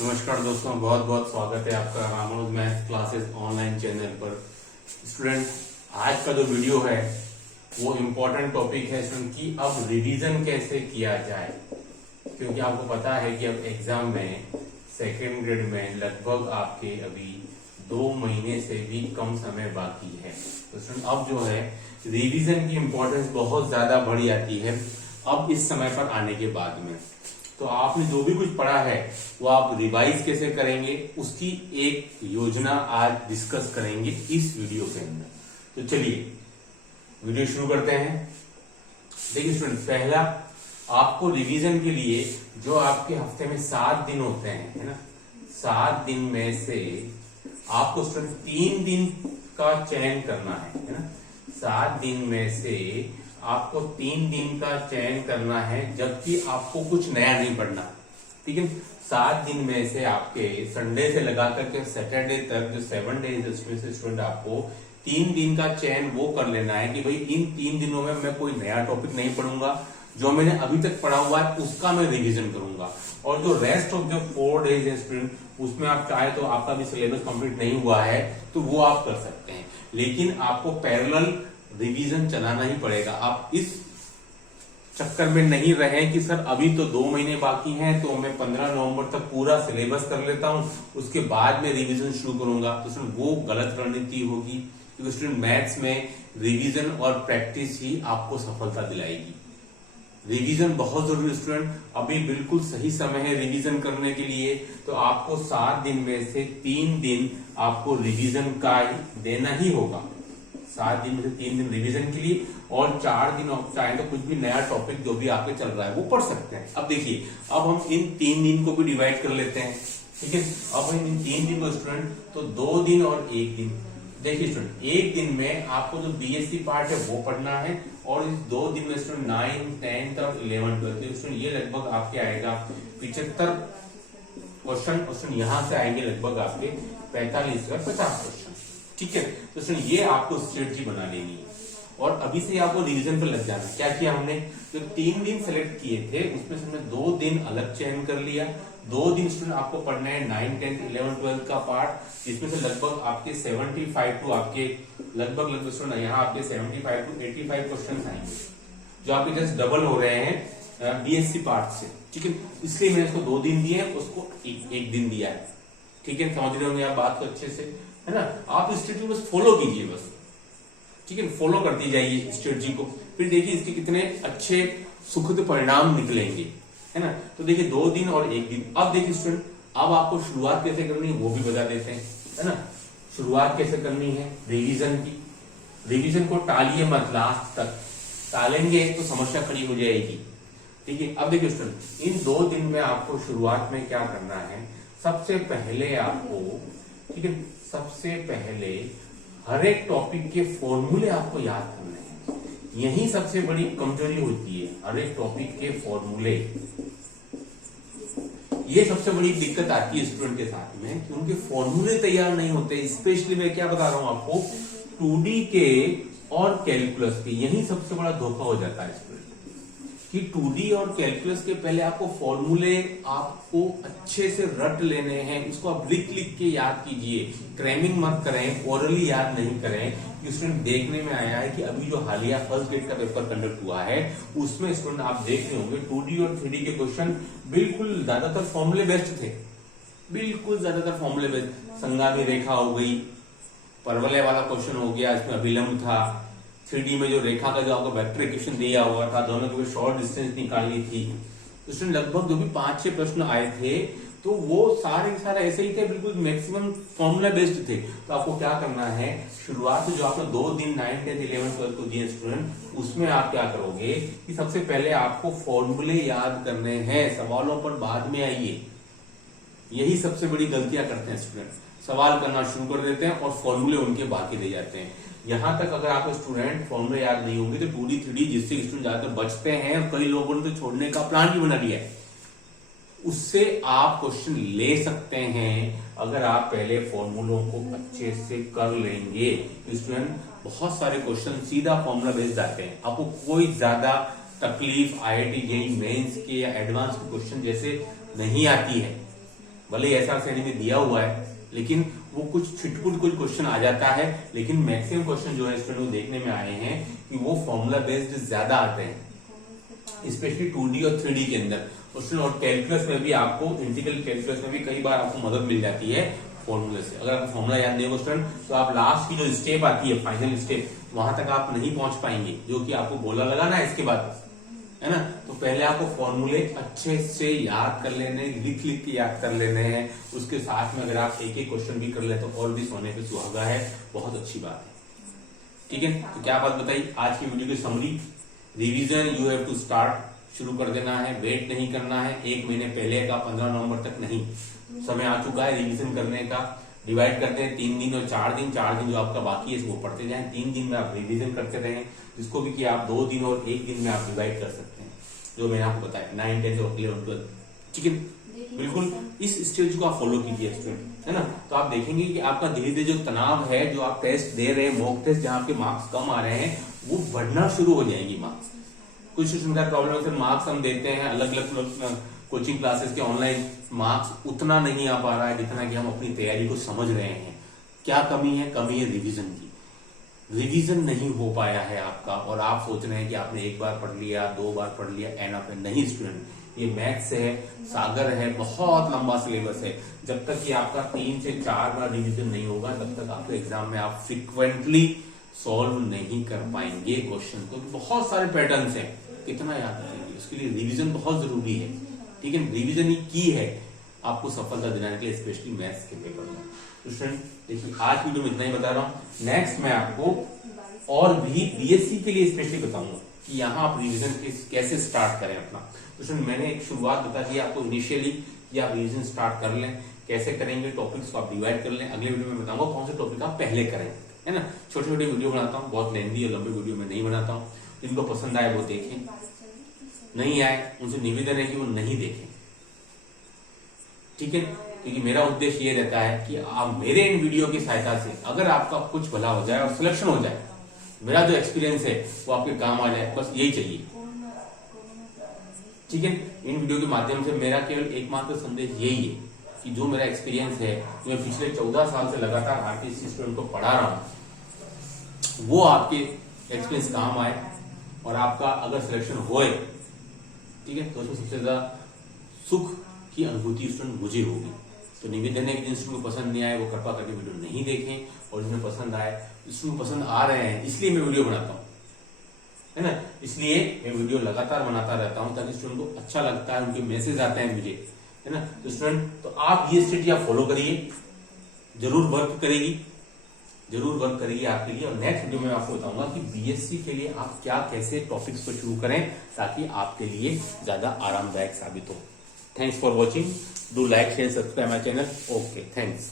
नमस्कार दोस्तों, बहुत बहुत स्वागत है आपका Ramanuj math classes online channel पर। स्टूडेंट, आज का जो वीडियो है वो इम्पोर्टेंट टॉपिक है स्टूडेंट कि अब रिवीजन कैसे किया जाए, क्योंकि आपको पता है कि अब एग्जाम में सेकेंड ग्रेड में लगभग आपके अभी 2 महीने से भी कम समय बाकी है। तो स्टूडेंट अब जो है रिवीजन की इम्पोर्टेंस बहुत ज्यादा बढ़ जाती है अब इस समय पर आने के बाद में। तो आपने जो भी कुछ पढ़ा है वो आप रिवाइज कैसे करेंगे उसकी एक योजना आज डिस्कस करेंगे इस वीडियो के अंदर। तो चलिए वीडियो शुरू करते हैं। देखिए स्टूडेंट, पहला आपको रिवीजन के लिए जो आपके हफ्ते में 7 दिन होते हैं, है ना, 7 दिन में से आपको स्टूडेंट 3 दिन का चयन करना है ना। 7 दिन में से आपको 3 दिन का चयन करना है, जबकि आपको कुछ नया नहीं पढ़ना, ठीक है। 7 दिन में से आपके संडे से लगा करके सैटरडे तक जो 7 डेज उसमें से स्टूडेंट आपको 3 दिन का चयन वो कर लेना है कि भाई इन 3 दिनों में मैं कोई नया टॉपिक नहीं पढ़ूंगा, जो मैंने अभी तक पढ़ा हुआ है उसका मैं रिवीजन करूंगा। और जो रेस्ट ऑफ जो 4 डेज है स्टूडेंट, उसमें आप चाहे तो आपका भी सिलेबस कंप्लीट नहीं हुआ है तो वो आप कर सकते हैं, लेकिन आपको पैरेलल रिवीजन चलाना ही पड़ेगा। आप इस चक्कर में नहीं रहे कि सर अभी तो 2 महीने बाकी हैं तो मैं 15 नवंबर तक पूरा सिलेबस कर लेता हूं, उसके बाद में रिवीजन शुरू करूंगा। तो स्टूडेंट वो गलत रणनीति होगी, क्योंकि स्टूडेंट मैथ्स में रिवीजन और प्रैक्टिस ही आपको सफलता दिलाएगी। रिवीजन बहुत जरूरी स्टूडेंट, अभी बिल्कुल सही समय है रिवीजन करने के लिए। तो आपको 7 दिन में से 3 दिन आपको रिवीजन का देना ही होगा। 7 दिन में से 3 दिन रिवीजन के लिए और 4 दिन आप चाहे तो कुछ भी नया टॉपिक जो भी आपके चल रहा है वो पढ़ सकते हैं। अब देखिए, अब हम इन 3 दिन को भी डिवाइड कर लेते हैं, ठीक है। अब हम इन 3 दिन को स्टूडेंट तो 2 दिन और 1 दिन। देखिए स्टूडेंट, 1 दिन में आपको जो बीएससी पार्ट है वो पढ़ना है, और इस 2 दिन में स्टूडेंट 9, 10 और 11, 12 स्टूडेंट ये लगभग आपके आएगा 75 क्वेश्चन। क्वेश्चन यहाँ से आएंगे लगभग आपके 45 या 50 क्वेश्चन, ठीक है। तो सुनिए, ये आपको स्ट्रेटजी बना लेनी है और अभी से आपको रिवीजन पर लग जाना। क्या किया हमने, जो 3 दिन सेलेक्ट किए थे उसमें से हमने 2 दिन अलग चयन कर लिया। 2 दिन स्टूडेंट आपको पढ़ना है 9, 10, 11, 12 का पार्ट, जिसमें से लगभग आपके 75 टू आपके लगभग स्टूडेंट यहाँ आपके 75 टू 85 क्वेश्चन आएंगे, जो आपके जस्ट डबल हो रहे हैं बीएससी पार्ट से, ठीक है। इसलिए मैंने इसको 2 दिन दिए, उसको एक दिन दिया है, ठीक है। समझ रहे होंगे आप बात को अच्छे से, है ना। आप स्ट्रेटजी बस फॉलो कीजिए बस, ठीक है, फॉलो करती जाइए स्ट्रेटजी को, फिर देखिए इसके कितने अच्छे सुखद परिणाम निकलेंगे, है ना। तो देखिए 2 दिन और 1 दिन। अब देखिए स्टूडेंट, अब आपको शुरुआत कैसे करनी है वो भी बता देते हैं, है ना। शुरुआत कैसे करनी है रिवीजन की। रिवीजन को टालिए मत, लास्ट तक टालेंगे तो समस्या खड़ी हो जाएगी, ठीक है। अब देखिए स्टूडेंट, इन 2 दिन में आपको शुरुआत में क्या करना है, सबसे पहले आपको, ठीक है, सबसे पहले हर एक टॉपिक के फॉर्मूले आपको याद करने हैं। यही सबसे बड़ी कमजोरी होती है, हर एक टॉपिक के फॉर्मूले। ये सबसे बड़ी दिक्कत आती है स्टूडेंट के साथ में कि उनके फॉर्मूले तैयार नहीं होते। स्पेशली मैं क्या बता रहा हूं आपको, 2D के और कैलकुलस के, यही सबसे बड़ा धोखा हो जाता है स्टूडेंट कि 2D और कैलकुलस के पहले आपको फॉर्मूले आपको अच्छे से रट लेने हैं, उसको आप लिख लिख के याद कीजिए, क्रैमिंग मत करें, ओरली याद नहीं करें। स्टूडेंट देखने में आया है कि अभी जो हालिया फर्स्ट ग्रेड का पेपर कंडक्ट हुआ है उसमें स्टूडेंट आप देख रहे होंगे 2D और 3D के क्वेश्चन बिल्कुल ज्यादातर फॉर्मूले बेस्ड थे, बिल्कुल ज्यादातर फॉर्मूले बेस्ड। संगामी रेखा हो गई, परवलय वाला क्वेश्चन हो गया, इसमें अभिलंब था। 3D में जो रेखा का जो आपको वेक्टर इक्वेशन दिया हुआ था, दोनों की शॉर्ट डिस्टेंस निकालनी थी। तो स्टूडेंट लगभग जो भी 5-6 प्रश्न आए थे तो वो सारे ऐसे ही थे, बिल्कुल मैक्सिमम फॉर्मूला बेस्ड थे। तो आपको क्या करना है, शुरुआत में जो आपने 2 दिन 9, 10, 11, 12 को दिए स्टूडेंट, उसमें आप क्या करोगे कि सबसे पहले आपको फॉर्मूले याद करने हैं, सवालों पर बाद में आइए। यही सबसे बड़ी गलतियां करते हैं स्टूडेंट, सवाल करना शुरू कर देते हैं और फॉर्मूले उनके बाकी रह जाते हैं। यहां तक अगर आपको स्टूडेंट फॉर्मूले याद नहीं होंगे तो 2D 3D जिससे स्टूडेंट ज्यादातर बचते हैं, और कई लोगों ने तो छोड़ने का प्लान भी बना लिया है, उससे आप क्वेश्चन ले सकते हैं अगर आप पहले फॉर्मूलों को अच्छे से कर लेंगे। स्टूडेंट बहुत सारे क्वेश्चन सीधा फॉर्मूला बेस्ड आते हैं, आपको कोई ज्यादा तकलीफ IIT JEE मेंस के या एडवांस के क्वेश्चन जैसे नहीं आती है। भले ही एसआर श्रेणी में दिया हुआ है, लेकिन वो कुछ छिटपुट कुछ क्वेश्चन आ जाता है, लेकिन मैक्सिमम क्वेश्चन जो है स्टूडेंट को देखने में आए हैं कि वो फॉर्मूला बेस्ड ज्यादा आते हैं, स्पेशली 2D और 3D के अंदर। और कैलकुलस में भी आपको, इंटीग्रल कैलकुलस में भी कई बार आपको मदद मिल जाती है फॉर्मूले से। अगर आपको फॉर्मूला याद नहीं होगा स्टूडेंट, तो आप लास्ट की जो स्टेप आती है, फाइनल स्टेप, वहां तक आप नहीं पहुंच पाएंगे, जो कि आपको गोला लगाना है इसके बाद, है ना। तो पहले आपको फॉर्मूले अच्छे से याद कर लेने, लिख लिख के याद कर लेने हैं। उसके साथ में अगर आप एक एक क्वेश्चन भी कर ले तो और भी सोने पे सुहागा है, बहुत अच्छी बात है। ठीक है, तो क्या बात बताई आज की वीडियो की summary. Revision you have to start, शुरू कर देना है, वेट नहीं करना है 1 महीने पहले का, 15 नवंबर तक नहीं, समय आ चुका है रिवीजन करने का। डिवाइड करते हैं 3 दिन और 4 दिन, 4 दिन जो आपका बाकी है वो पढ़ते जाएं, 3 दिन में आप रिवीजन करते रहें, जिसको भी कि आप 2 दिन और 1 दिन में आप डिवाइड कर सकते हैं, जो मैंने आपको बताया 9, 10 और 11 और 12। ठीक है, बिल्कुल इस स्टेज को आप फॉलो कीजिए स्टूडेंट, है ना। तो आप देखेंगे कि आपका धीरे धीरे जो तनाव है, जो आप टेस्ट दे रहे हैं, मॉक टेस्ट जहां आपके मार्क्स कम आ रहे हैं, वो बढ़ना शुरू हो जाएंगी मार्क्स। कुछ स्टूडेंट का प्रॉब्लम है, मार्क्स हम देते हैं अलग अलग कोचिंग क्लासेस के ऑनलाइन, मार्क्स उतना नहीं आ पा रहा है जितना कि हम अपनी तैयारी को समझ रहे हैं। क्या कमी है? कमी है रिवीजन की। रिवीजन नहीं हो पाया है आपका, और आप सोच रहे हैं कि आपने 1 बार पढ़ लिया, 2 बार पढ़ लिया, एनफ है। नहीं स्टूडेंट, ये मैथ्स है, सागर है, बहुत लंबा सिलेबस है। जब तक कि आपका 3 से 4 बार रिवीजन नहीं होगा, तब तक आपके एग्जाम में आप फ्रिक्वेंटली सॉल्व नहीं कर पाएंगे क्वेश्चन को। बहुत सारे पैटर्न्स हैं, कितना याद रखेंगे? उसके लिए रिवीजन बहुत जरूरी है। ठीक है, रिवीजन ही की है आपको सफलता दिलाने के लिए, स्पेशली मैथ्स के पेपर में। तो स्टूडेंट देखिए, आज वीडियो में इतना ही बता रहा हूँ। नेक्स्ट मैं आपको और भी बीएससी के लिए स्पेशली बताऊंगा कि यहाँ आप रिवीजन कैसे स्टार्ट करें अपना। तो स्टूडेंट मैंने एक शुरुआत बता दी आपको इनिशियली कि आप रिवीजन स्टार्ट कर लें। कैसे करेंगे, टॉपिक्स को आप डिवाइड कर लें। अगले वीडियो में बताऊंगा कौन से टॉपिक आप पहले करें, है ना। छोटे छोटे वीडियो बनाता हूँ, बहुत लेंदी और लंबे वीडियो में नहीं बनाता हूँ। जिनको पसंद आए वो देखें, नहीं आए उनसे निवेदन है कि वो नहीं देखें। ठीक है, क्योंकि मेरा उद्देश्य ये रहता है कि आप मेरे इन वीडियो की सहायता से अगर आपका कुछ भला हो जाए और सिलेक्शन हो जाए, मेरा जो एक्सपीरियंस है वो आपके काम आ जाए, बस यही चाहिए। ठीक है, इन वीडियो के माध्यम से मेरा केवल एकमात्र संदेश यही है कि जो मेरा एक्सपीरियंस है, जो मैं पिछले 14 साल से लगातार आरटीसी स्टूडेंट को पढ़ा रहा हूं, वो आपके एक्सपीरियंस काम आए और आपका अगर सिलेक्शन होए, ठीक है, तो उसमें सबसे ज्यादा सुख की अनुभूति स्टूडेंट मुझे होगी। तो निवेदन है कि जिन स्टूडेंट को पसंद नहीं आए वो कृपा करके वीडियो नहीं देखें, और जिन्हें पसंद आए, स्टूडेंट पसंद आ रहे हैं इसलिए मैं वीडियो बनाता हूँ, है ना। इसलिए मैं वीडियो लगातार बनाता रहता हूँ ताकि स्टूडेंट को अच्छा लगता है, उनके मैसेज आते हैं मुझे, है ना। तो स्टूडेंट, तो आप ये स्ट्रेटजी आप फॉलो करिए, जरूर वर्क करेगी, जरूर वर्क करेगी आपके लिए। और नेक्स्ट वीडियो में आपको बताऊंगा कि बीएससी के लिए आप क्या कैसे टॉपिक्स को शुरू करें ताकि आपके लिए ज्यादा आरामदायक साबित हो। Thanks for watching, do like share subscribe my channel. Okay, thanks.